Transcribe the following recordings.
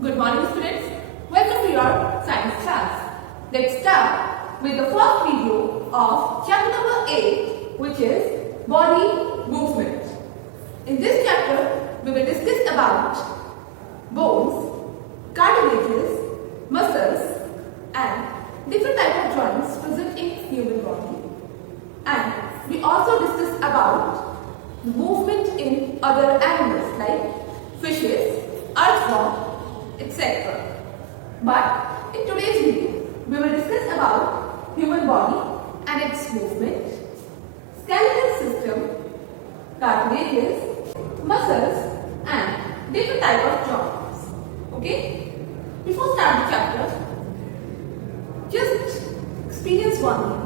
Good morning students. Welcome to your science class. Let's start with the first video of chapter number 8, which is body movement. In this chapter, we will discuss about bones, cartilages, muscles and different types of joints present in human body. And we also discuss about movement in other animals like fishes, earthworm, etc. But in today's video, we will discuss about human body and its movement, skeletal system, cartilages, muscles and different types of joints. Okay? Before start the chapter, just experience one thing.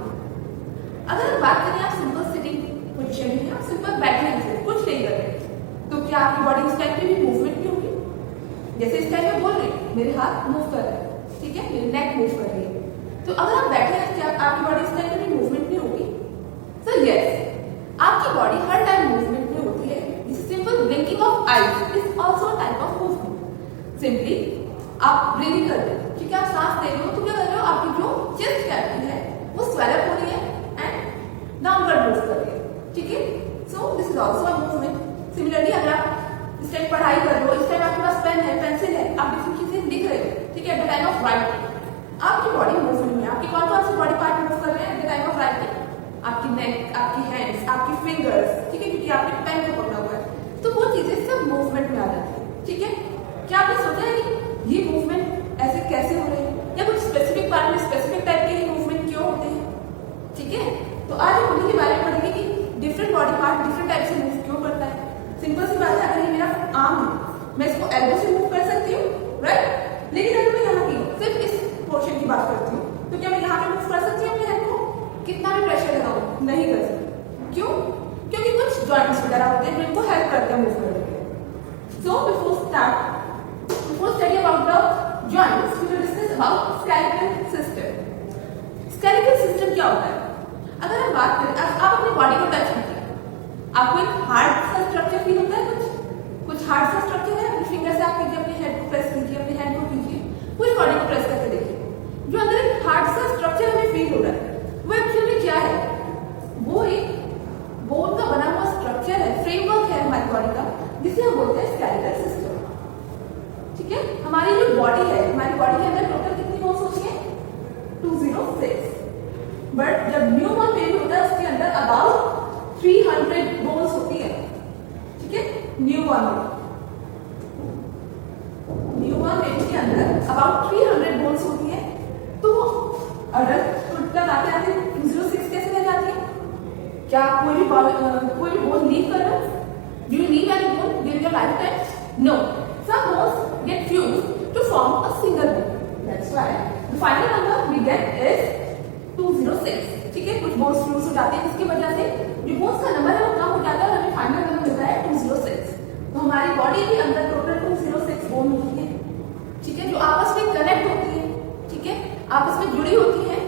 अगर हम बात करें आप simple sitting position में आप simple बैठे हैं कुछ नहीं कर रहे तो क्या आपकी बॉडी इस टाइप की भी मूवमेंट नहीं होगी? जैसे इस टाइप में बोल रहे हैं मेरे हाथ मूव कर रहे हैं, ठीक है, मेरी नेक मूव कर रही है, तो अगर आप बैठे हैं क्या आपकी बॉडी इस टाइप की मूवमेंट नहीं होगी? सो यस, आपकी बॉडी हर टाइम मूवमेंट में होती है. This simple blinking of eyes is also a type of movement. Simply आप ब्रीदिंग कर रहे हो, ठीक है, आप सांस ले रहे हो तो क्या कर रहे हो, आपकी जो चेस्ट कैविटी है वो स्वेल अप हो रही है एंड डाउनवर्ड मूव कर रही है, ठीक है. So this is also a movement. Similarly अगर आप इस टाइम पढ़ाई कर रहे हो, इस टाइम आपके पास पेन है, पेंसिल है, आप डिफरेंट चीजें लिख रहे हो, ठीक है, at the time of writing आपकी बॉडी मूवमेंट में. आपकी कौन कौन से बॉडी पार्ट मूव कर रहे हैं at the time of writing? आपकी नेक, आपकी हैंड्स, आपकी फिंगर्स, ठीक है, क्योंकि आपने पेन को पकड़ा हुआ है, तो वो चीजें सब मूवमेंट में आ जाती है, ठीक है. क्या आपने सोचा है कि ये मूवमेंट ऐसे कैसे हो रहे हैं या कुछ स्पेसिफिक पार्ट में स्पेसिफिक टाइप के ही मूवमेंट क्यों होते हैं? ठीक है, तो आज हम उन्हीं के बारे में पढ़ेंगे कि different body part different type से मूव क्यों करता है. सिंपल सी बात है, अगर ये मेरा आर्म है मैं इसको एल्बो से मूव कर सकती हूँ, राइट, लेकिन अगर मैं यहाँ की सिर्फ इस पोर्शन की बात करती हूँ तो क्या मैं यहाँ पे मूव कर सकती हूँ अपने हैंड को? कितना भी प्रेशर लगाऊं नहीं कर सकती. क्यों? क्योंकि कुछ जॉइंट्स वगैरह होते हैं जो इनको हेल्प करते हैं मूव करने के. So before study about the joints we will discuss about skeletal system. Skeletal system क्या होता है? अगर हम बात करें, आप अपनी बॉडी को टच कीजिए, आपको एक हार्ड सा स्ट्रक्चर फील होता है? कुछ हार्ड सा स्ट्रक्चर है? अपनी फिंगर से आप कीजिए, अपने हेड को प्रेस कीजिए, अपने हैंड को कीजिए, पूरी बॉडी को प्रेस करके देखिए. जो अंदर एक हार्ड सा स्ट्रक्चर हमें फील हो रहा है वो एक्चुअली क्या है? वो एक बोन का बना हुआ स्ट्रक्चर है, फ्रेमवर्क है हमारी बॉडी का, जिसे हम बोलते हैं स्केलेटल सिस्टम. ठीक है, हमारी जो बॉडी है, हमारी बॉडी के अंदर टोटल कितनी बोन्स होती है? 206. बट जब न्यू बॉर्न बेबी होता है उसके अंदर अबाउट 300 बोन्स होती है. ठीक है, न्यू बॉर्न बेबी के अंदर अबाउट 300 बोन्स होती है. तो अडल्ट तक आते आते 206 कैसे रह जाती है? क्या कोई भी बोन लीव कर रहा है? Do you leave any bone during your lifetime? No. Some bones get fused to form a single bone. That's why the final number we get is 206. ठीक है, कुछ बोन्स फ्यूज हो जाते हैं जिसकी वजह से जो बोन्स का नंबर है वो कम हो जाता है और हमें फाइनल नंबर मिलता है 206. तो हमारी बॉडी के अंदर टोटल 206 बोन होती है, ठीक है, जो आपस में कनेक्ट होती है, ठीक है, आपस में जुड़ी होती है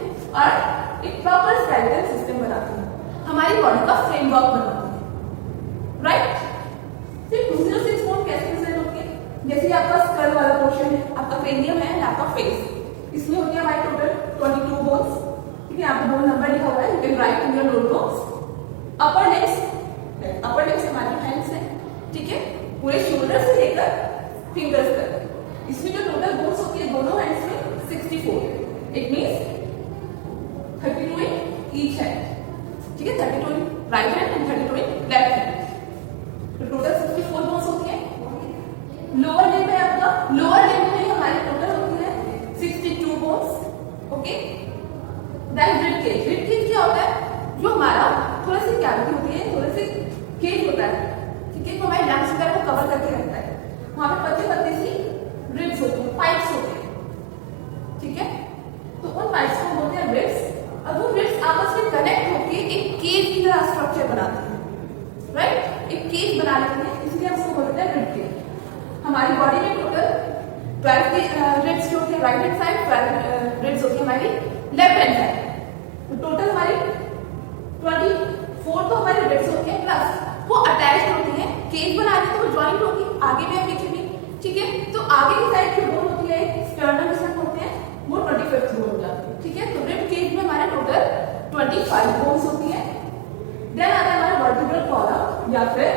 और एक प्रॉपर स्केलेटल सिस्टम बनाती है, हमारी बॉडी का फ्रेमवर्क बनाती है, राइट. फिर 206 बोन कैसे प्रेजेंट होती है? जैसे आपका स्कल वाला पोर्शन है, आपका क्रेनियम है, आपका फेस, इसमें होती है हमारी टोटल 22 बोन्स. ठीक है, आपको बोन नंबर लिखा हुआ है, you can write in your notebooks. Upper legs हमारी हैंड्स है, ठीक है, पूरे शोल्डर से लेकर फिंगर्स तक. इसमें जो टोटल बोन्स होती है दोनों हैंड्स में 64. It means 32 in each hand. ठीक है, 32 in right hand and 32 in left hand. तो टोटल 64 बोन्स होती है. लोअर लिम्ब है आपका, लोअर लिम्ब में हमारी टोटल होती है 62 bones. Okay, then rib cage क्या होता है? जो हमारा थोड़ा सी कैविटी होती है, थोड़ा सी केज होता है, ठीक है, तो हमारे लंग्स वगैरह को कवर करके रखता है. वहां पे पतली पतली सी रिब्स होती है, पाइप्स होते हैं, ठीक है, तो उन पाइप्स को बोलते हैं रिब्स. और वो रिब्स आपस में कनेक्ट होकर एक केज की तरह स्ट्रक्चर बनाते हैं, राइट, एक केज बना लेते हैं, इसलिए हम उसको बोलते हैं रिब केज. हमारी बॉडी में टोटल 12 रिब्स जो होती है राइट हैंड साइड, 12 रिब्स होती है हमारी लेफ्ट हैंड साइड. तो टोटल हमारी 24 तो हमारी रिब्स होती है, प्लस वो अटैच्ड होती है, केज बना देते हैं, वो जॉइंट होगी आगे भी और पीछे भी. ठीक है, तो आगे की साइड जो 25 बोन्स होती है। देन आता है हमारा वर्टिब्रल कॉलम या फिर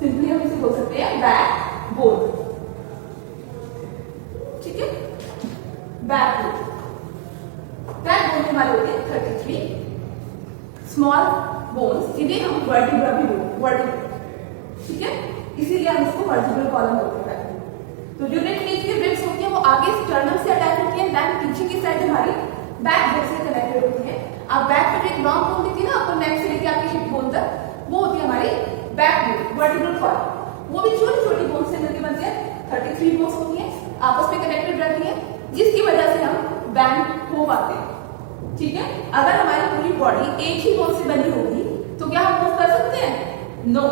सिंपली हम इसे बोल सकते हैं बैक बोन। ठीक है, बैक बोन। बैक बोन में हमारे होते हैं 33 स्मॉल बोन्स जिन्हें हम वर्टिब्रा भी बोलते हैं, वर्टिब्रा। ठीक है, इसीलिए हम इसको वर्टिब्रल कॉलम बोलते हैं। तो जो नेक की रिब्स होती है वो आगे स्टर्नम से अटैच होती है, देन पीछे की साइड हमारी बैक बोन से कनेक्टेड होती है। अब बैक में जो एक लॉन्ग बोन दिखती है ना आपको नेक से लेके आपकी हिप बोन तक, वो होती है हमारी बैक बोन, वर्टिब्रल कॉलम। वो भी छोटी छोटी बोन से मिलकर बनते हैं, 33 बोन्स होती है, आपस में कनेक्टेड रहती है, जिसकी वजह से हम बैंड हो पाते हैं। ठीक है, अगर हमारी पूरी बॉडी एक ही बोन से बनी होगी तो क्या हम मूव कर सकते हैं? नो।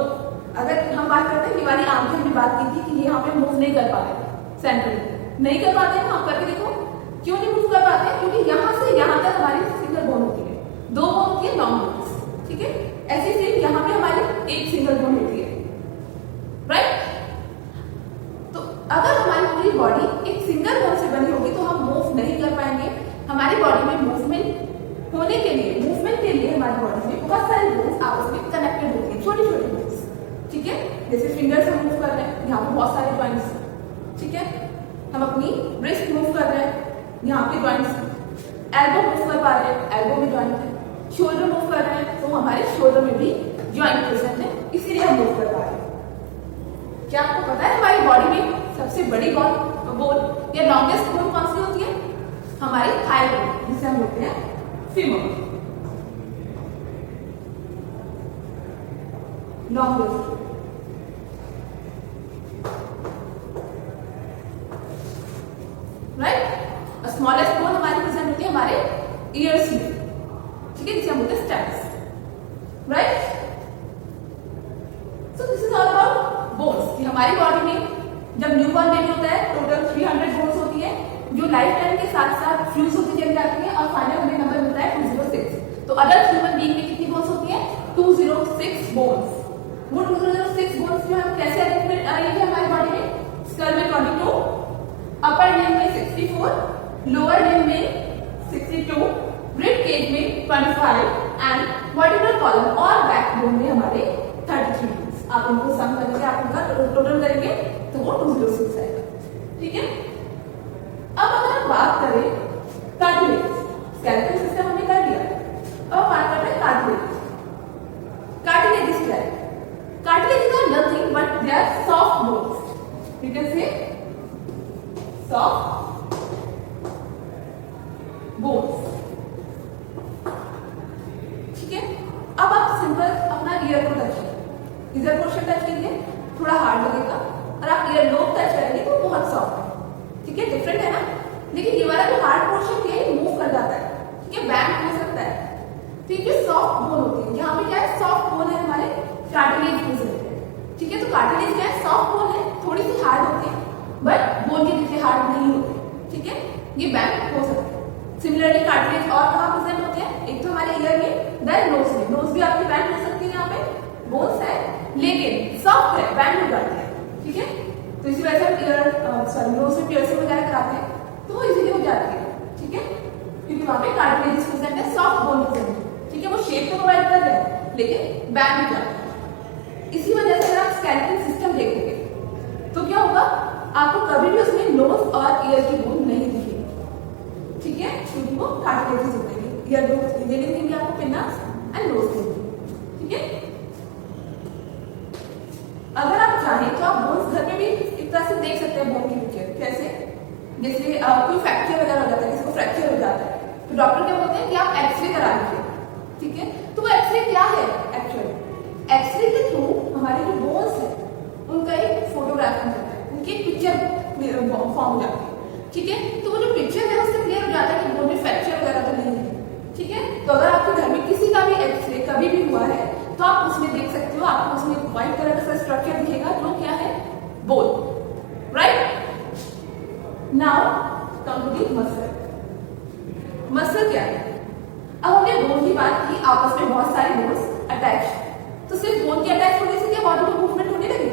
अगर हम बात करते हैं दीवारी आम की हमने बात की थी कि यहाँ पे मूव नहीं कर पा रहे सेंटर में, नहीं कर पाते हैं, आप करके देखो। क्यों नहीं मूव कर पाते? क्योंकि यहाँ से यहाँ तक हमारी सिंगल बोन होती है, 2 बोन होती है लॉन्ग बोन्स। ठीक है, ऐसी सेम यहाँ पे हमारी एक सिंगल बोन होती है, राइट। तो अगर हमारी पूरी बॉडी एक सिंगल बोन से बनी होगी तो हम मूव नहीं कर पाएंगे। हमारी बॉडी में मूवमेंट होने के लिए, मूवमेंट के लिए हमारी बॉडी में बहुत सारी बोन्स आपस में कनेक्टेड होती है, छोटी छोटी बोन्स। ठीक है, जैसे फिंगर्स हम मूव कर रहे हैं, यहाँ पे बहुत सारे जॉइंट्स। ठीक है, हम अपनी ब्रेस्ट मूव कर रहे हैं, यहाँ पे जॉइंट्स। एल्बो मूव कर पा रहे हैं, एल्बो में जॉइंट है। शोल्डर मूव कर रहे हैं तो हमारे शोल्डर में भी जॉइंट प्रेजेंट है, इसीलिए हम मूव कर पा रहे हैं। क्या आपको पता है हमारी बॉडी में सबसे बड़ी बोन या लॉन्गेस्ट बोन कौन सी होती है? हमारी थाई बोन, जिसे हम बोलते हैं femur, longest. Right, smallest bone हमारी प्रेजेंट होती है हमारे ईयर्स में। ठीक है, जिसे हम बोलते हैं steps. Right, so this is all about bones कि हमारी बॉडी में जब न्यूबॉर्न बेबी होता है टोटल 300 बोन्स होती है, जो लाइफ टाइम के साथ साथ फ्यूज होती चली जाती है और फाइनल हमें नंबर मिलता है 206। तो अडल्ट ह्यूमन बीइंग में कितनी बोन्स होती है? 206 बोन्स। वो 206 बोन्स जो हम कैसे अरेंज है हमारी बॉडी में? स्कल में 22, अपर लिम्ब में 64, लोअर लिम्ब में 62, रिब केज में 25 एंड वर्टिब्रल कॉलम और बैकबोन में हमारे 33 बोन्स। आप इनको सम करके आप इनका टोटल करेंगे तो वो 206 आएगा। ठीक है, अब अगर हम बात करें कार्टिलेज, स्केलेटल सिस्टम हमने कर दिया, अब बात करते हैं कार्टिलेज। कार्टिलेज क्या है? Cartilage are nothing but they are soft bones. You can say soft bones. ठीक है, अब आप सिंपल अपना ईयर को टच कीजिए, इधर पोर्शन टच कीजिए, थोड़ा हार्ड लगेगा, और आप ईयर लोब टच करेंगे तो बहुत सॉफ्ट है। ठीक है, डिफरेंट है ना, लेकिन ये वाला जो हार्ड पोर्शन है मूव कर जाता है। ठीक है, बैंड हो सकता है। तो ये सॉफ्ट बोन होती है, यहाँ पे क्या है? सॉफ्ट बोन है हमारे कार्टिलेज प्रेजेंट। ठीक है, तो कार्टिलेज क्या है? सॉफ्ट बोन है, थोड़ी सी हार्ड होती है बट बोन के जितने हार्ड नहीं होते। ठीक है, ये बैंड हो सकते हैं। सिमिलरली कार्टिलेज और कहाँ प्रेजेंट होते हैं? एक तो हमारे ईयर में, देन नोज में। नोज भी आपकी बैंड हो सकती है, यहाँ पे बोन्स है लेकिन सॉफ्ट है, बैंड हो जाती है। ठीक है, तो इसी वजह से हम ईयर नोज में पियर्सिंग वगैरह कराते हैं तो वो इजीली हो जाती है। ठीक है, क्योंकि वहां पे कार्टिलेज प्रेजेंट है, सॉफ्ट बोन प्रेजेंट है। ठीक है, वो शेप तो प्रोवाइड कर रहे हैं लेकिन बैंड हो जाता है। इसी वजह से अगर आप स्केलेटल सिस्टम देखोगे तो क्या होगा? आपको कभी भी उसमें नोज और ईयर की बोन नहीं दिखेगी। ठीक है, क्योंकि वो कार्टिलेज होते हैं। ईयर बोन ये दिखेंगे आपको, पिन्नास एंड नोज दिखेंगे। ठीक है, अगर आप चाहें तो आप बोन्स घर में भी एक तरह से देख सकते हैं बोन की पिक्चर। कैसे? जैसे कोई फ्रैक्चर वगैरह हो जाता है, किसी को फ्रैक्चर हो जाता है तो डॉक्टर क्या बोलते हैं कि आप एक्सरे करा लीजिए। ठीक है, तो वो एक्सरे क्या है? एक्चुअली एक्सरे के थ्रू हमारे जो बोन्स है उनका एक फोटोग्राफ हो जाता है, उनकी एक पिक्चर फॉर्म हो जाती है। ठीक है, तो वो जो पिक्चर है उससे क्लियर हो जाता है कि बोन में फ्रैक्चर वगैरह तो नहीं है। ठीक है, तो अगर आपके घर में किसी का भी एक्सरे कभी भी हुआ है तो आप उसमें देख सकते हो, आपको उसमें व्हाइट कलर का स्ट्रक्चर दिखेगा जो क्या है? Bone. Right, now come to the muscle. Muscle क्या है? अब हमने बोन की बात की, आपस में बहुत सारे बोन्स अटैच, तो सिर्फ बोन के अटैच होने से क्या बॉडी में मूवमेंट होने लगी?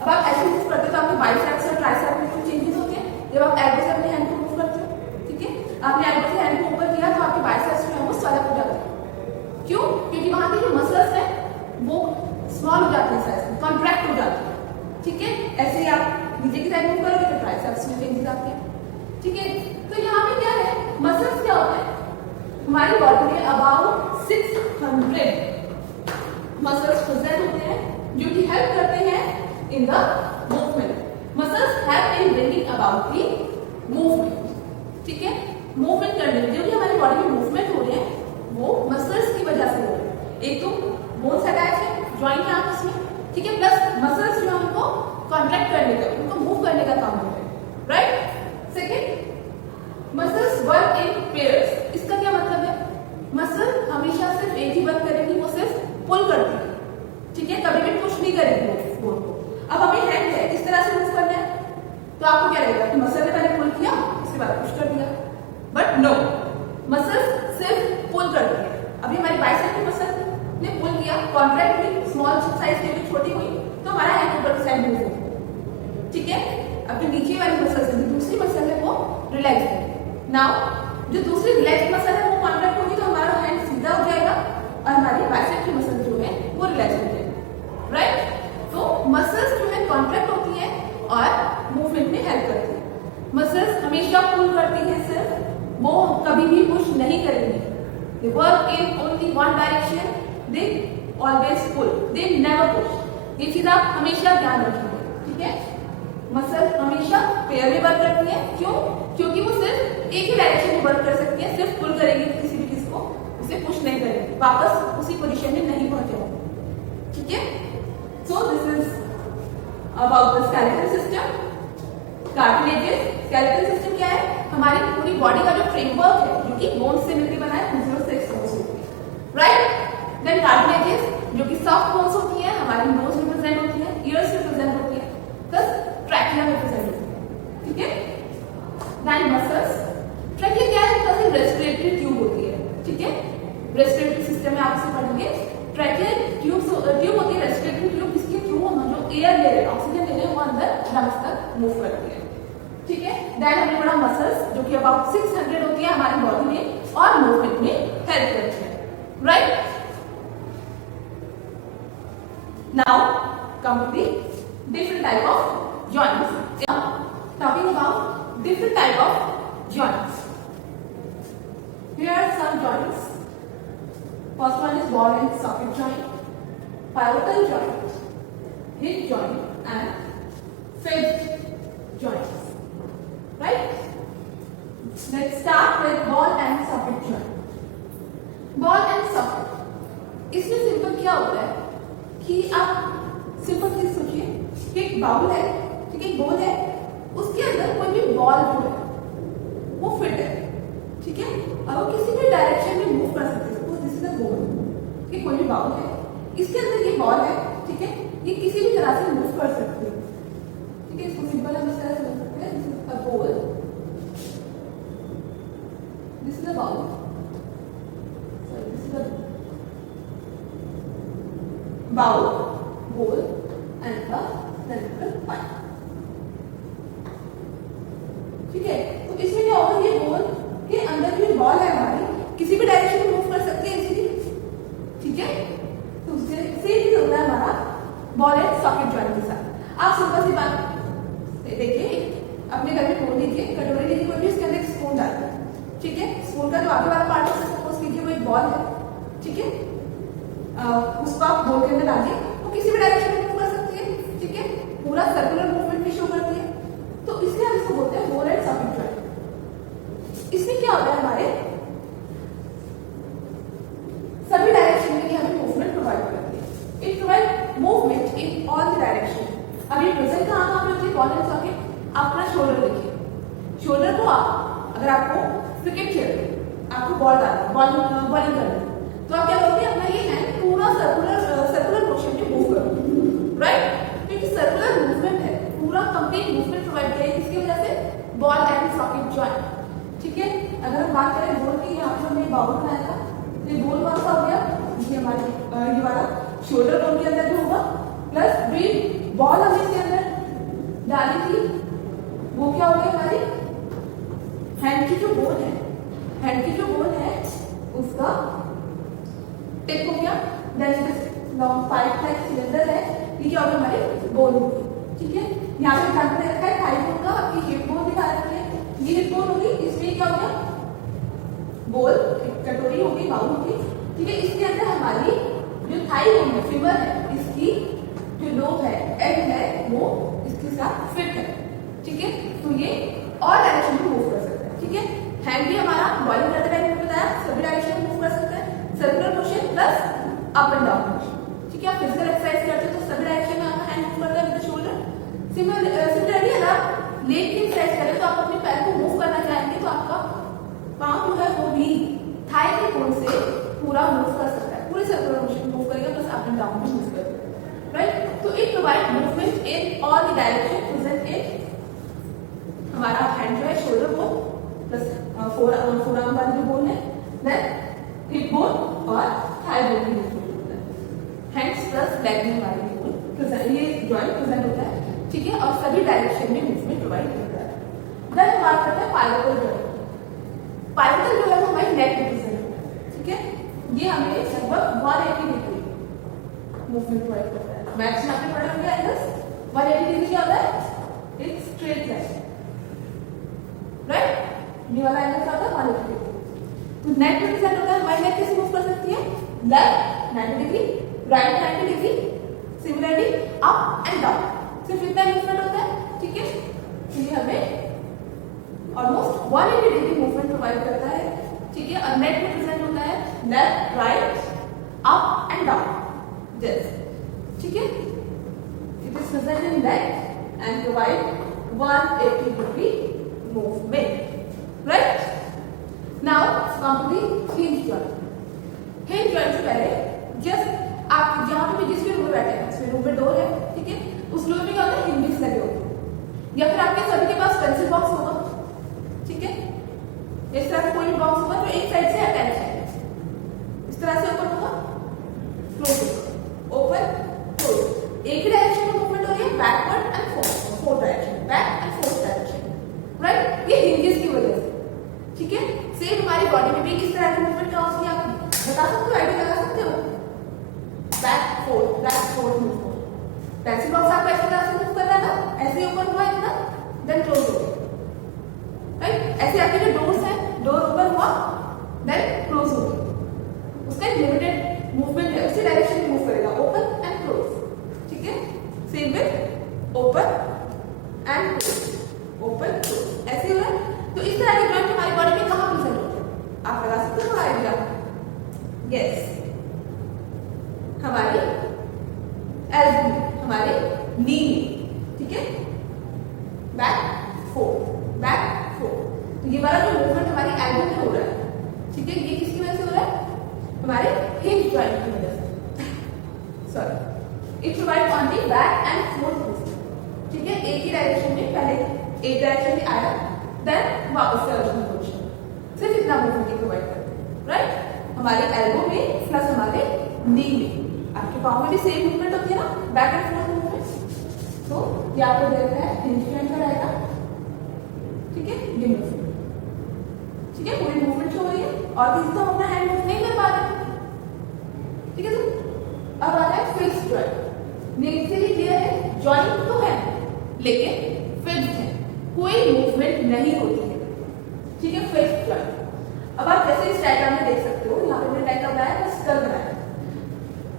अब आप ऐसे मूव करते हो तो आपके बाइसेप्स और ट्राइसेप्स में कुछ चेंजेस होते हैं जब आप एल्बो से अपने हैंड को मूव करते हो। ठीक है, आपने एल्बो से हैंड को ऊपर किया तो आपके बाइसेप्स में वो स्वागत हो जाता है। जाते हैं, ठीक है। तो यहाँ पे क्या है, मसल्स क्या होते हैं, हमारी बॉडी में अबाउट 600 मसल्स प्रेजेंट होते हैं जो कि हेल्प करते हैं in the movement. Muscles help in bringing about the movement, ठीक है। मूवमेंट करने में जो भी हमारी बॉडी में मूवमेंट हो रहे हैं वो मसल्स की वजह से हो रहे हैं। एक तो बोन्स अटैच है, जॉइंट है आपस में, ठीक है, प्लस मसल्स जो हमको कॉन्ट्रैक्ट करने का, उनको मूव करने का काम होता है, right. Second, muscles work in pairs. इसका क्या मतलब है, मसल हमेशा सिर्फ एक ही वर्क करेगी, वो सिर्फ पुल करती है, ठीक है, कभी भी पुश नहीं करेगी वो। अब हमें हैंड है, किस तरह से मूव करना है, तो आपको क्या लगेगा कि मसल ने पहले पुल किया उसके बाद पुश कर दिया, बट नो, मसल्स सिर्फ पुल करती है। अभी हमारी बाइसेप की मसल ने पुल किया, कॉन्ट्रैक्ट हुई, स्मॉल साइज की भी छोटी हुई, तो हमारा हैंड ऊपर की साइड मूव हो, ठीक है। अब जो नीचे वाली मसल से दूसरी मसल है वो रिलैक्स है। नाउ जो दूसरी रिलैक्स मसल है वो कॉन्ट्रैक्ट होगी तो हमारा हैंड सीधा हो जाएगा और हमारी बाइसेप की मसल जो है वो रिलैक्स हो जाएगी, राइट। तो मसल्स जो है कॉन्ट्रैक्ट होती है और मूवमेंट में हेल्प करती है। मसल्स हमेशा पुल करती है सिर्फ, वो कभी भी पुश नहीं करेंगी। They work in only one direction. They always pull. They never push. ये चीज आप हमेशा ध्यान रखिए, ठीक है। मसल हमेशा पेयर में वर्क करती है, क्यों, क्योंकि वो सिर्फ एक ही डायरेक्शन में वर्क कर सकती है, सिर्फ पुल करेगी किसी भी चीज को, उसे पुश नहीं करेगी, वापस उसी पोजीशन में नहीं पहुंचेगा, ठीक है। So this is about the skeletal system. Cartilages, skeletal system क्या है, हमारी पूरी बॉडी का जो फ्रेमवर्क है जो कि बोन्स से मिलकर बना है, मसल्स से एक्सपोज होती है, राइट। देन कार्टिलेजेस जो कि सॉफ्ट बोन्स होती है, हमारी नोज में प्रेजेंट होती है, ईयर्स में प्रेजेंट होती है, प्लस ट्रैकिया में प्रेजेंट होती है, ठीक है। देन मसल्स, ट्रैकिया क्या है, उसका सिर्फ रेस्पिरेटरी ट्यूब होती है, ठीक है। रेस्पिरेटरी सिस्टम में आप इसे पढ़ेंगे, ट्रैकिया ट्यूब होती है, रेस्पिरेटरी ट्यूब, इसके थ्रू हम जो एयर ले रहे हैं, ऑक्सीजन ले रहे हैं, वो अंदर लंग्स तक मूव करती है, ठीक है। देन हमने पढ़ा मसल्स जो कि अबाउट 600 होती है हमारी बॉडी में और मूवमेंट में हेल्प करती है, right. Now come to the different type of joints. Talking about different type of joints, here are some joints. First one is ball and socket joint, pivotal joint, hip joint and fifth joint. Right? Let's start with ball and socket joint. Ball and socket. इसमें simple क्या होता है कि आप simple चीज सोचिए कि एक बाउल है, ठीक है, एक बॉल है, उसके अंदर कोई भी बॉल जो है वो फिट है, ठीक है, और वो किसी भी डायरेक्शन में मूव कर सकते हैं। Suppose this is a ball, कि कोई भी बाउल है, इसके अंदर ये बॉल है, ठीक है, ये किसी भी तरह से मूव कर सकते हैं, ठीक है। इसको सिंपल हम इस तरह से समझ सकते हैं, this is a ball, this is a bowl, sorry this is a bowl, ball and the central point, ठीक है। तो इसमें क्या होगा, ये बॉल के अंदर जो बॉल है हमारी किसी भी डायरेक्शन में मूव कर सकते हैं इजीली, ठीक है। तो उससे सेम चीज होता है हमारा बॉल एंड सॉकेट जॉइंट के साथ। आप सिंपल सी बात देखिए, अपने घर में फोन लीजिए, कटोरी लीजिए, कोई भी, इसके अंदर एक स्पून डालिए, ठीक है। स्पून का जो आगे वाला पार्ट है, सपोज कीजिए वो एक बॉल है, ठीक है, उसको आप बॉल के अंदर डालिए, वो किसी भी डायरेक्शन में मूव कर सकती है, ठीक है, पूरा सर्कुलर मूवमेंट भी शो करती है। तो इसलिए हम इसको बोलते हैं बॉल एंड सॉकेट जॉइंट। इसमें क्या होता है, हमारे सभी डायरेक्शन में हमें मूवमेंट प्रोवाइड करती है। It provide movement in all the direction. अभी प्रेजेंट कहाँ पे होती है बॉल एंड सॉकेट, अपना शोल्डर देखिए, शोल्डर को आप, अगर आपको क्रिकेट खेलते आपको बॉल डालना, बॉलिंग करनी, तो आप क्या करोगे, अपना ये हैंड पूरा सर्कुलर मोशन में मूव करोगे, राइट। क्योंकि सर्कुलर मूवमेंट है, पूरा कंप्लीट मूवमेंट प्रोवाइड किया है, किसकी वजह से, बॉल एंड सॉकेट जॉइंट, ठीक है। अगर हम बात करें बॉल की, यहाँ पे हमने बाउल बनाया था, ये बॉल कौन सा हो गया, ये हमारी ये वाला शोल्डर बोन के अंदर जो होगा, प्लस ब्रीड बॉल हमने इसके अंदर डाली थी, वो क्या हो गया, हमारी हैंड की जो बोन है, हैंड की जो बोन है उसका टिप हो गया, then long pipe type cylinder है, ये क्या होगा, हमारी बोन, ठीक है। यहाँ पे ध्यान में रखा है थाई बोन का, आपकी हिप बोन दिखा रखी डाउन होगी, ठीक है। इसके अंदर हमारी जो थाई बोन है, फीमर है, इसकी जो लोब है, एंड है, वो इसके साथ फिट है, ठीक है। तो ये और डायरेक्शन में मूव कर सकता है, ठीक है। हैंड भी हमारा बॉडी करते टाइम मैंने बताया सभी डायरेक्शन में मूव कर सकता है, circular motion plus up and down motion, ठीक है। आप फिजिकल एक्सरसाइज करते हो तो सभी डायरेक्शन में आपका हैंड मूव करता है विद द शोल्डर। सिमिलरली अगर आप लेग की एक्सरसाइज करें तो आप अपने पैर को मूव करना चाहेंगे तो आपका पांव जो है वो भी थाई के कोण से पूरा मूव कर सकता है, पूरे सर्कुलर मोशन मूव करेगा प्लस अप एंड डाउन भी मूव करेगा, राइट। तो it provide movement in all the direction present इन हमारा हैंड जो है शोल्डर बोन प्लस फोरआर्म वाली जो बोन है, देन हिप बोन और थाई बोन की मूवमेंट होता है। हैंड्स प्लस लेग में हमारी बोन प्रेजेंट, ये जॉइंट प्रेजेंट होता है, ठीक है। और सभी डायरेक्शन में मूवमेंट प्रोवाइड करता है। देन बात करते हैं पाइवोटल जॉइंट। पाइवोटल जो है वो हमारी नेक में प्रेजेंट होता है, ठीक है। ये हमें लगभग 180 डिग्री मूवमेंट प्रोवाइड करता है। मैथ्स में आपने पढ़ा होगा एंगल्स, 180 डिग्री क्या होता है? एक स्ट्रेट लाइन, राइट। ये वाला एंगल क्या होता है? 180 डिग्री। तो नेक में प्रेजेंट होता है, हमारी नेक कैसे मूव कर सकती है? Left 90 degree, right 90 degree, similarly up and down, सिर्फ इतना मूवमेंट होता है, ठीक है। तो ये हमें ऑलमोस्ट 180 डिग्री मूवमेंट प्रोवाइड करता है, ठीक है। और नेक में प्रेजेंट होता है left right up and down जैसे, ठीक है। It is present in neck and provide 180 degree movement, right. Now come to the hinge joint. Hinge joint से पहले जस्ट आप जहां पे भी जिस भी रूम में बैठे हैं, उसमें रूम में डोर है, ठीक है। उस डोर में क्या होता है? हिंजेस लगे होते हैं, या फिर आपके सभी के पास पेंसिल बॉक्स होगा, ठीक है। इस तरह से कोई भी बॉक्स होगा जो एक साइड से अटैच है, इस तरह से ओपन होगा, क्लोज होगा, ओपन क्लोज। एक ही डायरेक्शन में मूवमेंट हो रही है, backward and fourth direction, back and fourth direction, right. ये हिंजेस की वजह से, ठीक है। सेम हमारी बॉडी में भी इस तरह की मूवमेंट क्या होती है, आप बता सकते हो, आइडिया लगा सकते हो? Back fourth move. Pencil box आपको ऐसे तरह से मूव कर रहा है ना, ऐसे ही ओपन हुआ इतना, देन क्लोज हो गया, राइट। ऐसे आपके जो डोर्स हैं, डोर ओपन हुआ देन क्लोज हो गया, उसका एक लिमिटेड मूवमेंट है, उसी डायरेक्शन में मूव करेगा, ओपन एंड क्लोज, ठीक है। Same with open and close, open close, ऐसे हो रहा है। तो इस तरह के जॉइंट हमारी बॉडी में कहां प्रेजेंट होते हैं, आप लगा सकते हो आइडिया? यस, हमारी एल्बो में, हमारे नी में, ठीक है। Back four. तो ये वाला जो मूवमेंट हमारी एल्बो में हो रहा है, ठीक है, ये किसकी वजह से हो रहा है? हमारे हिप जॉइंट की वजह से। Sorry, it provide only back and fourth movement, ठीक है। एक ही डायरेक्शन में, पहले एक डायरेक्शन में आया, देन वापस से ओरिजिनल पोजीशन, सिर्फ इतना मूवमेंट प्रोवाइड करते हैं, राइट। हमारे एल्बो में प्लस हमारे नी में। आपके पाँव में भी सेम मूवमेंट होती है ना, बैक एंड फोर्थ मूवमेंट। तो ये आपको देखना है हिंज जॉइंट का रहेगा, ठीक है। ये मूवमेंट, ठीक है, पूरी मूवमेंट हो रही है और किसी तो अपना हैंड मूव नहीं कर पा रहे, ठीक है। तो अब आता है फिक्स्ड जॉइंट। नेचुरली क्लियर है, जॉइंट तो है लेकिन फिक्स्ड है, कोई मूवमेंट नहीं होती है, ठीक है, फिक्स्ड जॉइंट। अब आप जैसे इस डायग्राम में देख सकते हो, यहाँ पे मैंने डायग्राम बनाया है, स्कल बनाया।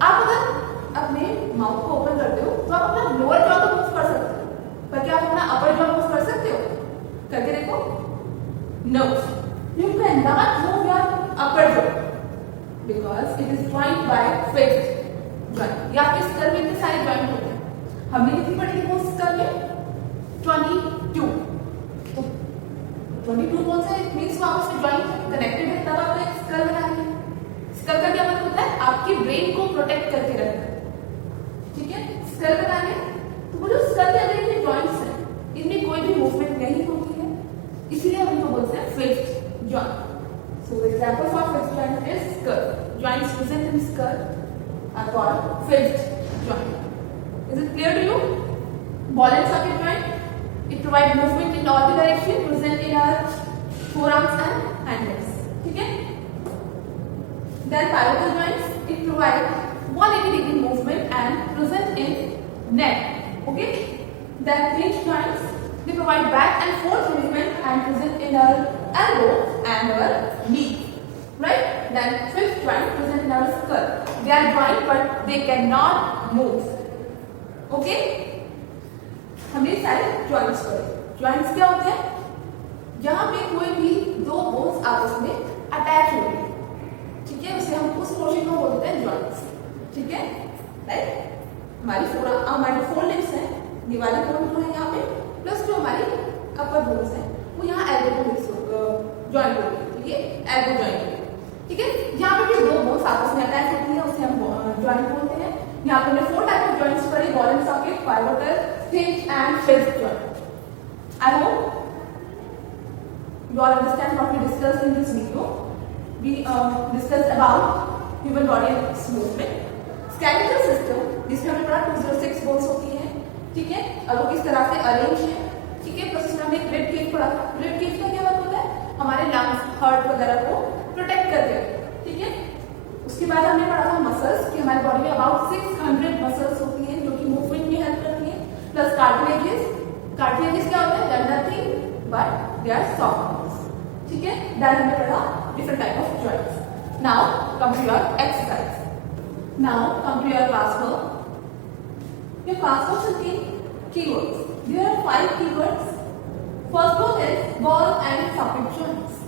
आप अगर अपने माउथ को ओपन करते हो तो आप अपना लोअर जॉ तो मूव कर सकते हो, पर क्या आप अपना अपर जॉ मूव कर सकते हो? करके देखो। No, you can not move your upper jaw because it is joint by fixed joint. या आपके स्कल में इतने सारे जॉइंट होते हैं, हमने कितनी पढ़ी थी वो स्कल में? 22। तो 22 कौन सा है? इट मींस वहां से जॉइंट कनेक्टेड है, तब आपको एक स्कल बनानी है। स्कल का क्या मतलब होता है? आपकी ब्रेन को प्रोटेक्ट करके रखना, ठीक है। स्कल बनाने तो वो जो स्कल के अंदर के जॉइंट्स हैं, इनमें कोई भी मूवमेंट नहीं होती है, इसलिए हम इनको बोलते हैं fixed joint. So example for fixed joint is skull. Joints present in skull are called fixed joint. Is it clear to you? Ball and socket joint, it provide movement in all the direction present in our forearms and hands, ठीक है। Then pivotal joints, it provides 180 degree movement and present in neck. Okay. Then hinge joints, they provide back and forth movement and present in our elbow and our knee. right? Then fifth joint present in our skull. They are joint but they cannot move. Okay? हमने सारे joints पढ़े. Joints क्या होते हैं? जहाँ पे कोई भी दो बोन्स आपस में अटैच हो गए, ठीक है, उसे हम उस पोर्शन को बोलते हैं joints. ठीक है, राइट? हमारी फोर लिम्स हैं, दिवाली बोन जो है यहाँ पे, प्लस जो हमारी अपर बोन्स हैं वो यहाँ एल्बो जॉइंट होगी, तो ये एल्बो जॉइंट होगी. ठीक है, यहाँ पे भी दो बोन्स आपस में अटैच होती है, उसे हम जॉइंट बोलते हैं. यहाँ पे हमने फोर टाइप ऑफ जॉइंट्स पढ़े, ball and socket, pivotal, hinge and fifth joint. I hope you all understand what we discussed in this video. We discussed about human body and its movement. Skeletal system जिसमें हमने पढ़ा 206 bones होती हैं, ठीक है, और वो किस तरह से अरेंज है, ठीक है. प्लस उसमें हमने रिब केज पढ़ा. रिब केज का क्या मतलब होता है? हमारे लंग्स, हार्ट वगैरह को प्रोटेक्ट करते हैं, ठीक है. उसके बाद हमने पढ़ा था मसल्स कि हमारी बॉडी में अबाउट 600 मसल्स होती हैं जो कि मूवमेंट में हेल्प करती हैं. Plus cartilages. कार्टिलेजेस क्या होता है? Nothing but they are soft. ठीक है, देन हमने पढ़ा different type of joints. Now come to your exercise. Now come to your classwork. Your classwork contain keywords. There are 5 keywords. First one is ball and socket joints.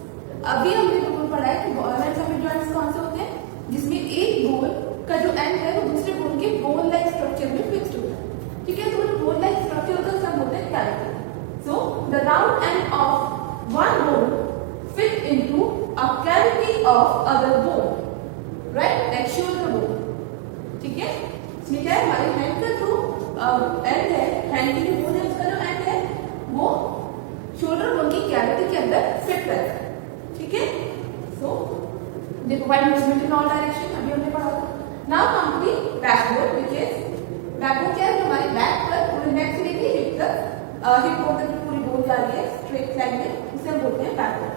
अभी हमने बिल्कुल पढ़ा है कि बॉल एंड सॉकेट जॉइंट्स कौन से होते हैं? जिसमें एक बोल का जो एंड है वो दूसरे बोल के बोन लाइक स्ट्रक्चर में फिक्स्ड होता है. ठीक है, तो जो बोन लाइक स्ट्रक्चर होता है उसे हम बोलते हैं cavity. So the round end of one bone fit into a cavity of other bone. Right? Like shoulder bone. ठीक है, इसमें क्या है? हमारे हैंड का जो एंड है, हैंड की जो बोन है उसका जो एंड है वो शोल्डर बोन की कैविटी के अंदर फिट रहता है. ठीक है, so they provide movement in all direction. अभी हमने पढ़ा था. Now come to the backbone, which is backbone क्या है? जो हमारे बैक पर पूरे नेक से लेके हिप तक, हिप बोन तक पूरी बोन जा रही है स्ट्रेट लाइन में, उसे हम बोलते हैं बैकबोन.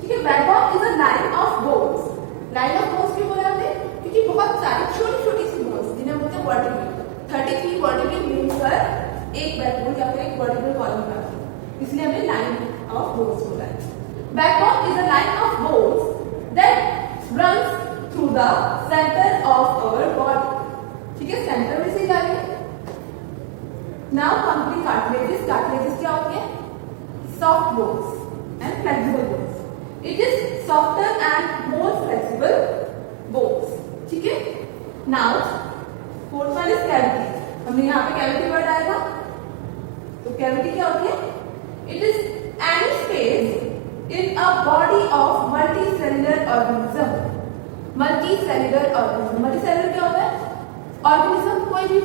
ठीक है, backbone is a line of bones. Line of bones क्यों बोला हमने? क्योंकि बहुत सारी छोटी छोटी सी बोन्स जिन्हें बोलते हैं वर्टिब्रेल. 33 वर्टिब्रेल मिलकर एक बैकबोन या फिर एक वर्टिब्रल कॉलम बनाते हैं, इसलिए हमने लाइन ऑफ बोन्स बोला है. Backbone is a line of bones that runs through the centre of our body. ठीक है, सेंटर में से जा रही है. Now come to cartilages. Cartilages क्या होती है? Soft bones and flexible bones. It is softer and more flexible bones. ठीक है, now fourth one is cavity. हमने यहाँ पे कैविटी वर्ड आया था, तो कैविटी क्या होती है? It is any space in a body of multi cellular organism. Multi cellular organism. Multi cellular क्या होता है? ऑर्गेनिज्म कोई भी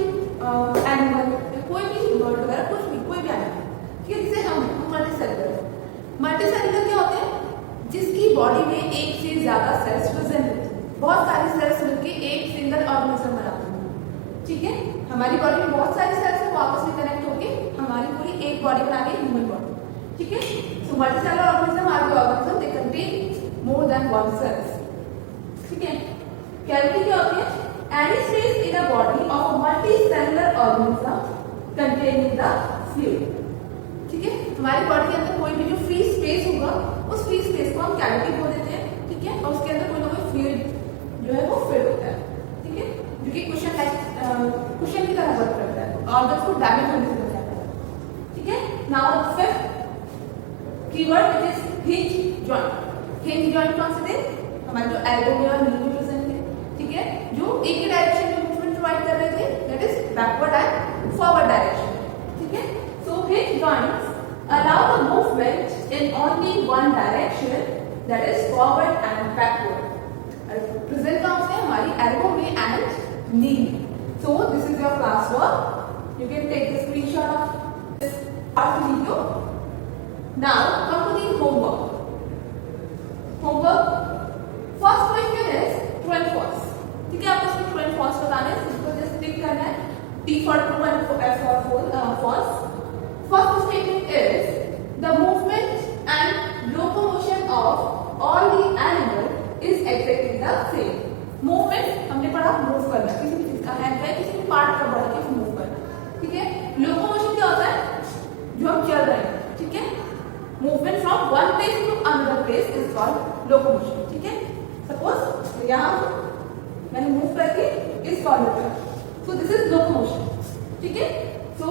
एनिमल, कोई भी बर्ड वगैरह, कुछ भी, कोई भी एनिमल, ठीक है, जिसे हम मल्टी सेलुलर. मल्टी सेलुलर क्या होते हैं? जिसकी बॉडी में एक से ज्यादा सेल्स प्रेजेंट होते हैं. बहुत सारी सेल्स मिलकर एक सिंगल ऑर्गेनिज्म बनाते हैं. ठीक है, हमारी बॉडी में बहुत सारी सेल्स हैं, वो आपस में कनेक्ट होकर हमारी पूरी एक बॉडी बना के ह्यूमन बॉडी. ठीक है, so multicellular organism are the organism they contain more than one cells. ठीक है, कैविटी क्या होती है? Any space in a body of a multicellular organism containing the fluid. ठीक है, हमारी बॉडी के अंदर कोई भी जो फ्री स्पेस होगा उस फ्री स्पेस को हम कैविटी बोल देते हैं. ठीक है, और उसके अंदर कोई ना कोई फ्लूइड जो है वो फिट होता है. ठीक है, जो कि कुशन की तरह वर्क करता है, ऑर्गन्स को डैमेज होने से बचाता है. ठीक है, now fifth keyword it is hinge joint. Hinge joint कौन से थे? हमारे जो एल्बो में और नी में प्रेजेंट थे. ठीक है, जो एक ही डायरेक्शन में मूवमेंट प्रोवाइड कर रहे थे, that is backward and forward direction. ठीक है, so hinge joints allow the movement in only one direction, that is forward and backward. Present कौन से? हमारी elbow में and knee. So this is your classwork. You can take the screenshot of this part of the video. Now come to the homework. Homework. First question is true and false. ठीक है, आपको इसमें true and false बताना है, इसको just टिक करना है. T for true and F for false. First statement is the movement and locomotion of all the animal is exactly the same. Movement हमने पढ़ा मूव करना, किसी भी चीज का हैंड है, किसी भी पार्ट का बॉडी का मूव करना. ठीक है, लोकोमोशन क्या होता है? जो हम चल रहे हैं. ठीक है, movement from one place to another place is called locomotion. ठीक है, सपोज यहाँ मैंने मूव करके इस कॉर्नर पर, सो दिस इज लोकोमोशन, ठीक है। सो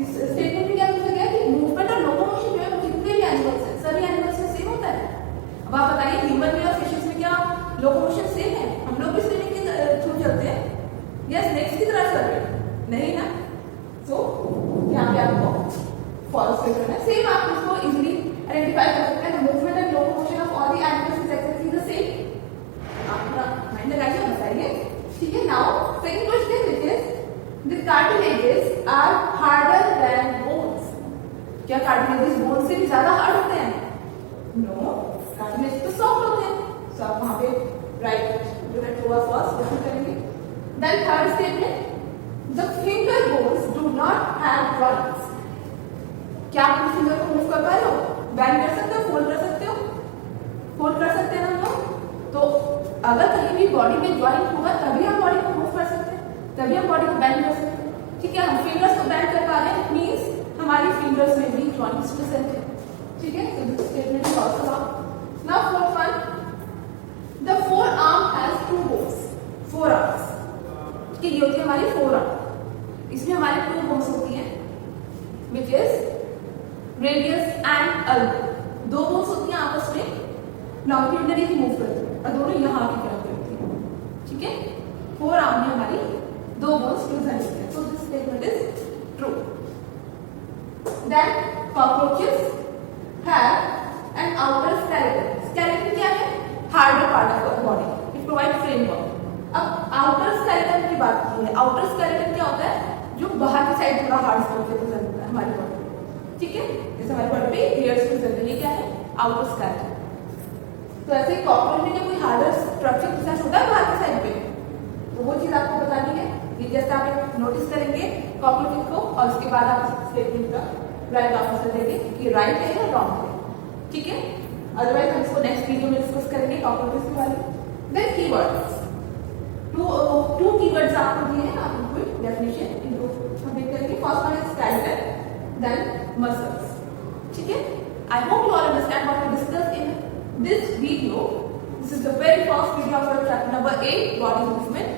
इस स्टेटमेंट में क्या पूछा गया कि मूवमेंट और लोकोमोशन जो है वो कितने भी एनिमल्स हैं, सभी एनिमल्स में सेम होता है। अब आप बताइए ह्यूमन में और फिशेस में क्या लोकोमोशन सेम है? हम लोग भी स्विमिंग के थ्रू चलते हैं या स्नेक्स की तरह चल रहे हैं? नहीं ना। सो यहाँ पे आपको फॉल्स करना है। सेम आप इसको इजीली आइडेंटिफाई कर सकते हैं। Movement and locomotion of all the animals is exactly the same. आप अपना माइंड लगाइए और बताइए, ठीक है। Now second question which is the cartilages are harder than bones. क्या कार्टिलेजेस बोन से भी ज्यादा हार्ड होते हैं? नो, कार्टिलेज तो सॉफ्ट होते हैं। सो आप वहां पे राइट जो है ट्रू और फॉल्स क्वेश्चन करेंगे। Then third statement, the finger bones do not have joints. क्या आप अपने फिंगर को मूव कर पा रहे हो? बेंड कर सकते हो, फोल्ड कर सकते हो? फोल्ड कर सकते हैं ना लोग। तो अगर कहीं भी बॉडी में जॉइंट होगा तभी हम बॉडी को मूव कर सकते हैं, तभी हम बॉडी को बेंड कर सकते हैं, ठीक है। हम फिंगर्स को बेंड कर पा रहे हैं, मींस हमारी फिंगर्स में भी जॉइंट्स प्रेजेंट है, ठीक है। So this statement is also wrong. Now fourth one, the forearm has two bones. Forearms, ठीक है, ये होती है हमारी फोर आर्म। इसमें हमारी टू बोन्स होती हैं व्हिच इज रेडियस एंड अल्बो। दो बोन्स होती हैं आपस में, लॉन्गिट्यूडनली ही मूव करती है और दोनों यहाँ की तरफ करती है, ठीक है। फोर आर्म में हमारी दो बोन्स प्रेजेंट होते हैं। So this statement is true. Then cockroaches have an outer skeleton. Skeleton क्या है? Harder part of the body, it provide framework. अब आउटर स्केलेटन की बात की है। आउटर स्केलेटन क्या होता है? जो बाहर की साइड थोड़ा हार्ड स्ट्रक्चर प्रेजेंट होता है हमारी बॉडी, ठीक है। जैसे हमारी बॉडी पे हेयर्स प्रेजेंट है, ये क्या है? Outer skeleton. तो ऐसे कॉकरोच में क्या कोई हार्डर स्ट्रक्चर प्रेजेंट होता है बाहर की साइड पे? तो वो चीज आपको बतानी है। ये जैसे आप नोटिस करेंगे कॉकरोच को और उसके बाद आप स्टेटमेंट का राइट आंसर देंगे कि राइट है या रॉन्ग है, ठीक है। अदरवाइज हम इसको नेक्स्ट वीडियो में डिस्कस करेंगे कॉकरोचेस के बारे में। देन कीवर्ड्स, टू कीवर्ड्स आपको दिए हैं, आप इनको डेफिनेशन इनको हम देख करेंगे। First one is skeleton, then muscles, ठीक है। I hope you all understand what we discussed in this video. This is the very first video of your chapter number 8, body movement.